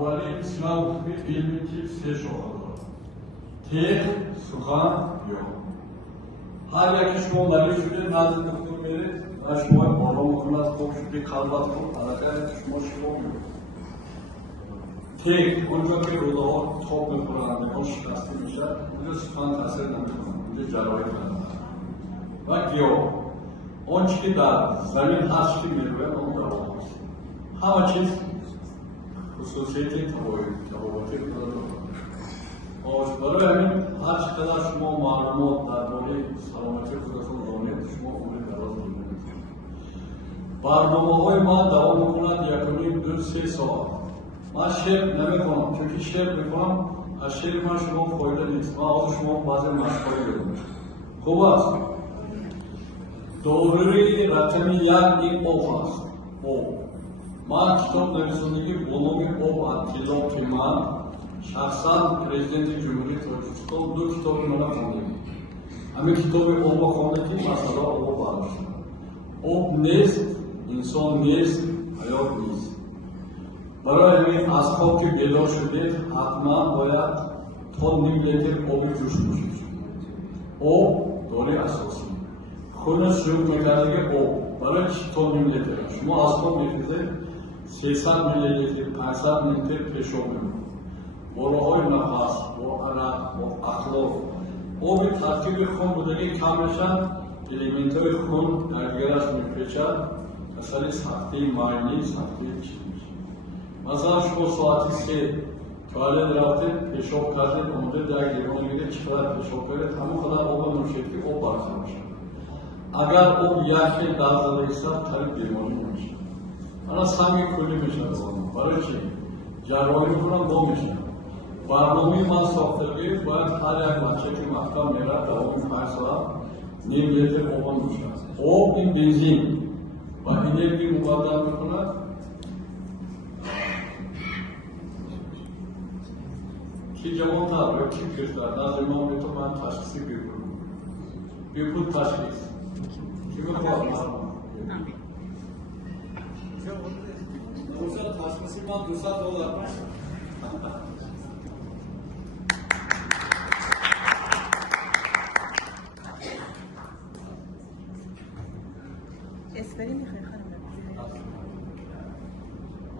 اولی اسلام علمی تیپ سه شاخه دارد. تک، سخن، یا. هر یکی شما مریض شده نزد دکتر میرید و شما بالا میکند خوب شده قلبت کن علاقه شما شما میرید. تک، اونجا که روده ها خواب میکنند یا شکسته میشه اونجا سخن تاثیر نمیکنند، اونجا جراحی کنند. و گیاه، آنچه که در زمین هست که میروید اون دوام است. همه چیز خصوصیتی تفاوتی دارد. برای همین هر چقدر شما معلومات درباره سلامتی خودتون دانید شما عمر دراز می‌کنید. برنامه‌های ما دوام می‌کند 1.5-2-3 ساعت. من شعر نمی‌خوانم چون که شعر می‌خوانم از شعر من شما فایده نیست. من از شما بعضی مشغله دارم. خوب است. دوره رقم 1 این آب است. آب. من کتاب نویسندگی بانام آب انتظام که من شخصا پرزیدنت جمهوری تاجیکستان دو کتاب من خواندم. همین کتاب آب خواندم که مسئله آب برداشتم. آب نیست، انسان نیست، حیات نیست. برای همین از خواب که بیدار شدید حتما باید تا نیم لیتر آب جوش بشید. آب داره اساسی. خون سوق میکردگی آب برای تا نیم لیتر. شما از خواب میخیزید 300 میلی لیتر 500 میلی لیتر پیشاب میکنید. با راه‌های نفس، با عرق، با اخلاق آب ترکیب خون بودگی کم بشن الیمنت‌های خون درگیرش میپیچد مثلا سختی معنی سختی چی میشه. مثلا شما ساعتی 3 توالت رفتید پیشاب کردید اومدید در لیوان میگه چقدر پیشاب کردید همون قدر آب نوشید که آب برخواه میشه. اگر آب یخی درزده ایستد طریق بیماری نمیشه. الان سنگ کلی میشه برای چی؟ جراحی میکنم با میشه. برنامه من ساختگی باید هر یک بچه که مکتب میره دوام 5 ساعت نیم لیتر آب نوشد. آب این بنزین و انرژی مقدم میکند. کی جوان‌تر و کی پیرتر نظر ما به تو من تشخیصی بکنم. بکن تشخیص. کی میخواد؟ روزا تشخیصی من $200. اسپری میخوای خانم؟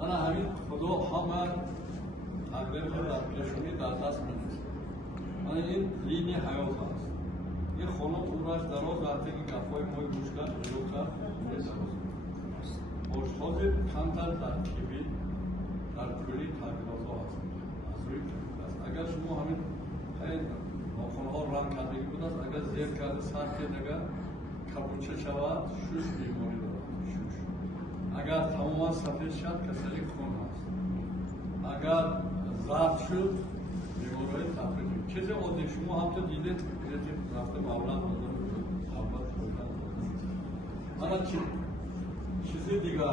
انا همین خدا همه تقریبا در پیشونی در دست می‌گیرد. انا این لینی حیات است. این خانم عمرش دراز وقتی که گپ‌های ما گوش کرد شروع کرد دراز. آشپز کمتر ترکیبی در کلی تغییرات‌ها هست. از روی است. اگر شما همین خانه‌ها رنگ کردگی بود است اگر زیر کرده سر کرده کبوچه شود شوش بیماری دارد شوش. اگر تماما سفید شد کسری خون هست. اگر زرد شد بیماری تفریقی. چیز عادی شما همچه دیدید رفته مولد بودن اول شدن. حالا چیزی دیگر